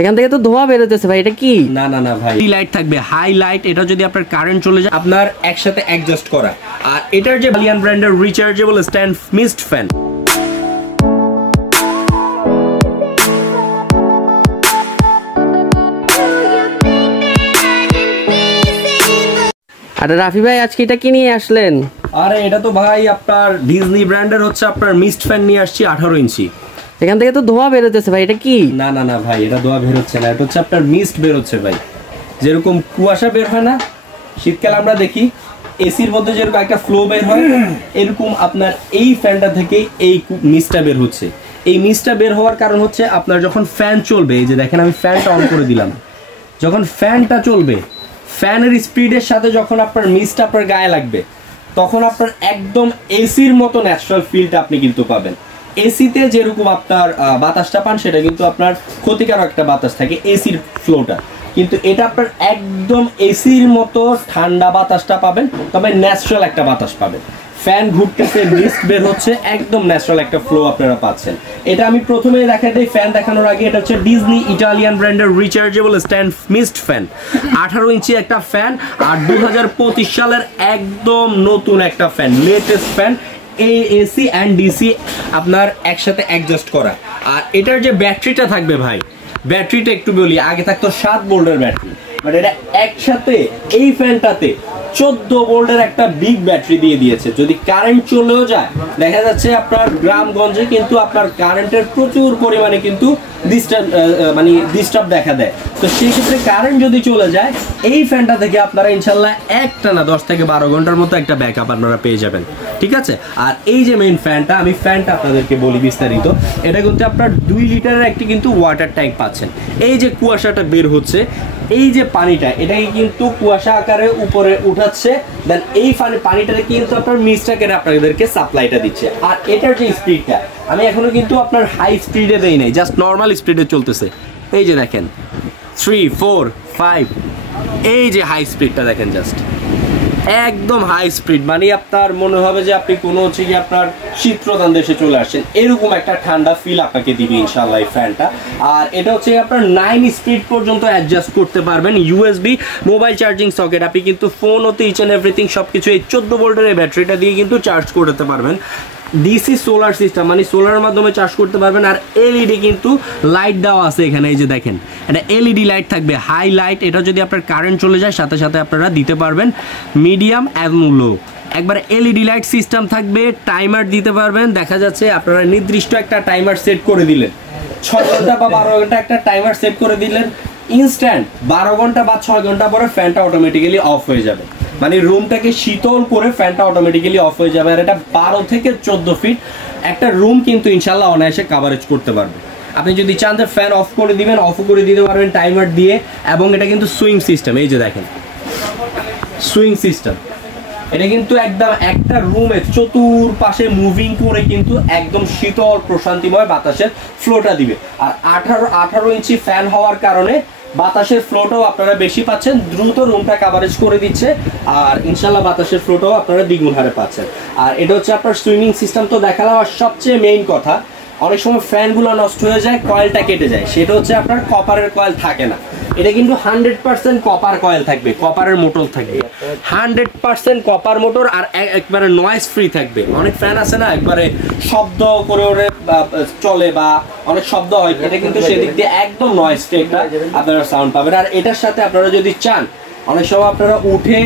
এখান থেকে তো ধোঁয়া বের হতেছে ভাই, এটা কি? না না না ভাই, লাইট থাকবে হাই লাইট। এটা যদি আপনার কারেন্ট চলে যায় আপনার একসাথে অ্যাডজাস্ট করা। আর এটার যে বালিয়ান ব্র্যান্ডের রিচার্জেবল স্ট্যান্ড মিস্ট ফ্যান। আরে রাফি ভাই, আজকে এটা কি নিয়ে আসলেন? আরে এটা তো ভাই আপনার ডিজনি ব্র্যান্ডের হচ্ছে আপনার মিস্ট ফ্যান নিয়ে আসছি 18 ইঞ্চি। এখান থেকে তো ধোঁয়া বের হতেছে ভাই, এটা কি? না না না ভাই, এটা ধোঁয়া বের হচ্ছে না, এটা হচ্ছে আপনার মিস্ট বের হচ্ছে ভাই। যেরকম কুয়াশা বের হয় না শীতকালে আমরা দেখি এসির মধ্যে যেরকম একটা ফ্লো বের হয়, এরকম আপনার এই ফ্যানটা থেকে এই মিস্টটা বের হচ্ছে। এই মিস্টটা বের হওয়ার কারণ হচ্ছে আপনার যখন ফ্যান চলবে, এই যে দেখেন আমি ফ্যানটা অন করে দিলাম, যখন ফ্যানটা চলবে ফ্যানের স্পিডের সাথে যখন আপনার মিস্ট আপনার গায়ে লাগবে তখন আপনার একদম এসির মতো ন্যাচারাল ফিলটা আপনি কিন্তু পাবেন। এসিতে যেরকম আপনার বাতাসটা পান সেটা কিন্তু আপনার ক্ষতিকারক একটা বাতাস থাকে এসির ফ্লোটা, কিন্তু এটা আপনার একদম এসির মতো ঠান্ডা বাতাসটা পাবেন, তবে ন্যাচারাল একটা বাতাস পাবেন। ফ্যান ঘুরতেছে, মিস্ট বের হচ্ছে, একদম ন্যাচারাল একটা ফ্লো আপনারা পাচ্ছেন। এটা আমি প্রথমেই দেখাই দিই ফ্যান দেখানোর আগে, এটা হচ্ছে ডিজনি ইটালিয়ান ব্র্যান্ডের রিচার্জেবল স্ট্যান্ড মিস্ট ফ্যান। 18 ইঞ্চি একটা ফ্যান আর 2025 সালের একদম নতুন একটা fan, latest fan. AC and DC আপনার একসাথে অ্যাডজাস্ট করা। আর এটার যে ব্যাটারিটা থাকবে ভাই, ব্যাটারিটা একটু বলি, আগে থাকতো 7 ভোল্টের ব্যাটারি, বাট এটা একসাথে এই ফ্যানটাতে 14 ভোল্টের একটা বিগ ব্যাটারি দিয়ে দিয়েছে। যদি কারেন্ট চলেও যায় দেখা যাচ্ছে আপনার গ্রামগঞ্জে কিন্তু আপনার কারেন্টের প্রচুর পরিমাণে কিন্তু ডিস্টার্ব দেখা দেয়। তো সেই ক্ষেত্রে কারেন্ট যদি চলে যায় এই ফ্যানটা থেকে আপনারা ইনশাল্লাহ একটানা 10 থেকে 12 ঘন্টার মতো একটা ব্যাকআপ আপনারা পেয়ে যাবেন, ঠিক আছে। আর এই যে মেইন ফ্যানটা, আমি ফ্যানটা আপনাদেরকে বলি বিস্তারিত। এটা কিন্তু আপনার 2 লিটারের একটি কিন্তু ওয়াটার ট্যাঙ্ক পাচ্ছেন। এই যে কুয়াশাটা বের হচ্ছে, এই যে পানিটা, এটাকে কিন্তু কুয়াশা আকারে উপরে উঠাচ্ছে, দেন এই পানিটাকে কিন্তু আপনার মিস্টটাকে আপনাদেরকে সাপ্লাইটা দিচ্ছে। আর এটার যে স্পিডটা আমি এখনো কিন্তু আপনার হাই স্পিডে দেই নাই, জাস্ট নর্মাল স্পিডে চলতেছে। এই যে দেখেন 3, 4, 5, এই যে হাই স্পিডটা দেখেন, জাস্ট একদম হাই স্পিড, মানে আপনার মনে হবে যে আপনি কোনো হচ্ছে কি আপনার শীত প্রধান দেশে চলে আসছেন, এরকম একটা ঠান্ডা ফিল আপনাকে দিবে ইনশাআল্লাহ এই ফ্যানটা। আর এটা হচ্ছে আপনার 9 স্পিড পর্যন্ত অ্যাডজাস্ট করতে পারবেন। ইউএসবি মোবাইল চার্জিং সকেট, আপনি কিন্তু ফোন হতে ইচ অ্যান্ড এভরিথিং সব কিছু এই 14 ভোল্টের এই ব্যাটারিটা দিয়ে কিন্তু চার্জ করতে পারবেন। ডিসি সোলার সিস্টেম, মানে সোলারের মাধ্যমে চার্জ করতে পারবেন। আর এলইডি কিন্তু লাইট দেওয়া আছে এখানে, এই যে দেখেন এটা এলইডি লাইট থাকবে হাই লাইট। এটা যদি আপনার কারেন্ট চলে যায় সাথে সাথে আপনারা দিতে পারবেন মিডিয়াম এবং লো। একবার এলইডি লাইট সিস্টেম থাকবে, টাইমার দিতে পারবেন। দেখা যাচ্ছে আপনারা নির্দিষ্ট একটা টাইমার সেট করে দিলেন, 6 ঘন্টা বা 12 ঘন্টা একটা টাইমার সেট করে দিলেন, ইনস্ট্যান্ট 12 ঘন্টা বা 6 ঘন্টা পরে ফ্যানটা অটোমেটিক্যালি অফ হয়ে যাবে, মানে রুমটাকে শীতল করে ফ্যানটা অটোমেটিক্যালি অফ হয়ে যাবে। আর এটা 12 থেকে 14 ফিট একটা রুম কিন্তু ইনশাল্লাহ অনায়াসে কাভারেজ করতে পারবে। আপনি যদি চান যে ফ্যান অফ করে দিবেন, অফ করে দিতে পারবেন টাইমার দিয়ে। এবং এটা কিন্তু সুইং সিস্টেম, এই যে দেখেন সুইং সিস্টেম, এটা কিন্তু একদম একটা রুমে চতুর্পাশে মুভিং করে কিন্তু একদম শীতল প্রশান্তিময় বাতাসের ফ্লোটা দিবে। আর 18 ইঞ্চি ফ্যান হওয়ার কারণে বাতাসের ফ্লোটাও আপনারা বেশি পাচ্ছেন, দ্রুত রুমটা কাভারেজ করে দিচ্ছে। আর ইনশাল্লাহ বাতাসের ফ্লোটাও আপনারা দ্বিগুণ হারে পাচ্ছেন। আর এটা হচ্ছে আপনার সুইমিং সিস্টেম তো দেখালাম। আর সবচেয়ে মেইন কথা, অনেক সময় ফ্যানগুলো নষ্ট হয়ে যায়, কয়েলটা কেটে যায়, সেটা হচ্ছে আপনার কপারের কয়েল থাকে না, এটা কিন্তু 100% কপার কয়েল থাকবে, কপারের মোটর থাকবে, 100% কপার মোটর। আর একবারে নয়েজ ফ্রি থাকবে। অনেক ফ্যান আছে না একবারে শব্দ করে ওরে চলে বা অনেক শব্দ হয়, এটা কিন্তু সেদিক দিয়ে একদম নয়েজ ফ্রি একটা আপনারা সাউন্ড পাবেন। আর এটার সাথে আপনারা যদি চান, অনেক সময় আপনারা উঠে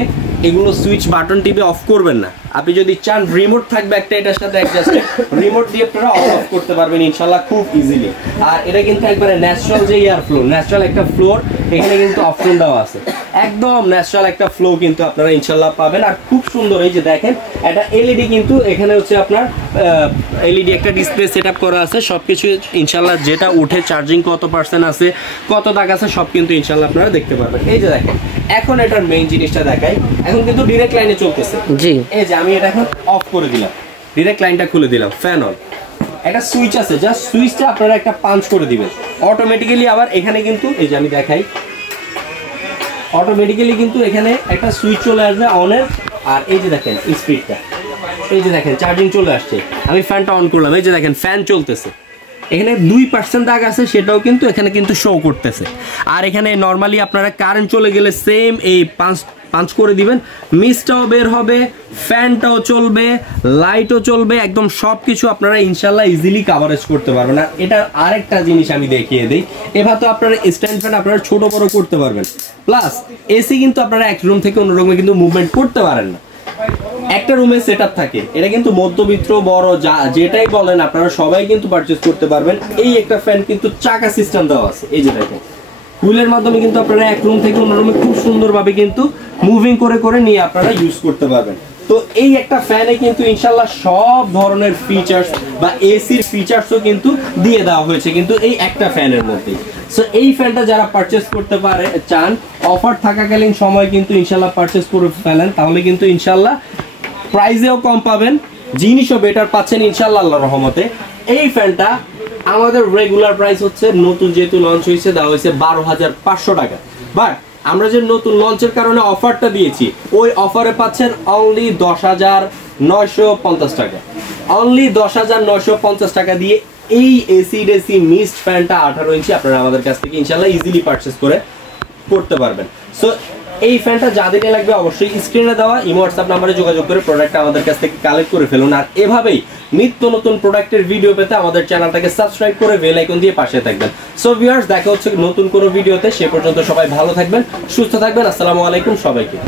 এগুলো সুইচ বাটন টিপে অফ করবেন না, আপনি যদি চান রিমোট থাকবে একটা এটার সাথে অ্যাডজাস্টেড, রিমোট দিয়ে আপনারা অফ করতে পারবেন ইনশাআল্লাহ খুব ইজিলি। আর এটা কিন্তু একবারে ন্যাচারাল যে এয়ার ফ্লো, ন্যাচারাল একটা ফ্লোর এখানে কিন্তু অপশন দেওয়া আছে, একদম ন্যাচারাল একটা ফ্লো কিন্তু আপনারা ইনশাআল্লাহ পাবেন। আর খুব সুন্দর, এই যে দেখেন এটা এলইডি কিন্তু এখানে হচ্ছে আপনার এলইডি একটা ডিসপ্লে সেটআপ করা আছে, সবকিছু ইনশাআল্লাহ যেটা উঠে চার্জিং কত পার্সেন্ট আছে, কত দাগ আছে সব কিন্তু ইনশাআল্লাহ আপনারা দেখতে পারবেন। এই যে দেখেন এখন এটার মেইন জিনিসটা দেখাই, এখন কিন্তু ডিরেক্ট লাইনে চলতেছে। জি, এই যে আমি এটা এখন অফ করে দিলাম, ডিরেক্ট লাইনটা খুলে দিলাম, ফ্যান অন। একটা সুইচ আছে, জাস্ট সুইচটা আপনারা একটা পাঞ্চ করে দিবেন, অটোমেটিক্যালি আবার এখানে কিন্তু এই যে আমি দেখাই, অটোমেটিক্যালি কিন্তু এখানে একটা সুইচ চলে আসবে অনের। আর এই যে দেখেন স্পিডটা, এই যে দেখেন চার্জিং চলে আসছে, আমি ফ্যানটা অন করলাম, এই যে দেখেন ফ্যান চলতেছে, এখানে 2% দাগ আছে, সেটাও কিন্তু এখানে কিন্তু শো করতেছে। আর এখানে নর্মালি আপনারা কারেন্ট চলে গেলে সেম এই পাঁচ করে দিবেন, মিস্টটাও বের হবে, ফ্যানটাও চলবে, লাইটও চলবে, একদম সব কিছু আপনারা ইনশাল্লাহ ইজিলি কাভারেজ করতে পারবেন। আর এটা আরেকটা জিনিস আমি দেখিয়ে দিই, এবার তো আপনারা স্ট্যান্ড ফ্যান আপনারা ছোট বড় করতে পারবেন, প্লাস এসি কিন্তু আপনারা এক রুম থেকে অন্য রুমে কিন্তু মুভমেন্ট করতে পারেন না, একটা রুমে সেটআপ থাকে। এটা কিন্তু মধ্যবিত্ত বড় যেটাই বলেন আপনারা সবাই কিন্তু পারচেজ করতে পারবেন। এই একটা ফ্যান কিন্তু চাকা সিস্টেম দেওয়া আছে, এই যে দেখেন হুইলের মাধ্যমে কিন্তু আপনারা এক রুম থেকে অন্য রুমে খুব সুন্দরভাবে কিন্তু মুভিং করে করে নিয়ে আপনারা ইউজ করতে পারবেন। তো এই একটা ফ্যানে কিন্তু ইনশাল্লাহ সব ধরনের ফিচার্স বা এসির ফিচার্সও কিন্তু দিয়ে দেওয়া হয়েছে কিন্তু এই একটা ফ্যানের মধ্যেই। সো এই ফ্যানটা যারা পারচেস করতে পারে চান, অফার থাকাকালীন সময় কিন্তু ইনশাল্লাহ পারচেস করে ফেলেন, তাহলে কিন্তু ইনশাল্লাহ প্রাইসেও কম পাবেন, জিনিসও বেটার পাচ্ছেন ইনশাল্লাহ আল্লাহর রহমতে। এই ফ্যানটা আমাদের রেগুলার প্রাইস হচ্ছে, নতুন যেহেতু লঞ্চ হয়েছে দেওয়া হয়েছে 12,500 টাকা, বাট আমরা যে নতুন লঞ্চের কারণে অফারটা দিয়েছি ওই অফারে পাচ্ছেন অনলি 10,950 টাকা, অনলি 10,950 টাকা দিয়ে এই এসি মিস্ট ফ্যানটা 18 ইঞ্চি আপনারা আমাদের কাছ থেকে ইনশাল্লাহ ইজিলি পারচেস করতে পারবেন। সো এই ফ্যানটা যাদের লাগবে অবশ্যই স্ক্রিনে দেওয়া ইমো হোয়াটসঅ্যাপ নাম্বারে যোগাযোগ করে প্রোডাক্টটা আমাদের কাছ থেকে কালেক্ট করে ফেলুন। আর এভাবেই নিত্য নতুন প্রোডাক্টের ভিডিও পেতে আমাদের চ্যানেলটাকে সাবস্ক্রাইব করে বেল আইকন দিয়ে পাশে থাকবেন। সো ভিউয়ার্স, দেখা হচ্ছে নতুন কোনো ভিডিওতে, সে পর্যন্ত সবাই ভালো থাকবেন, সুস্থ থাকবেন। আসসালামু আলাইকুম সবাইকে।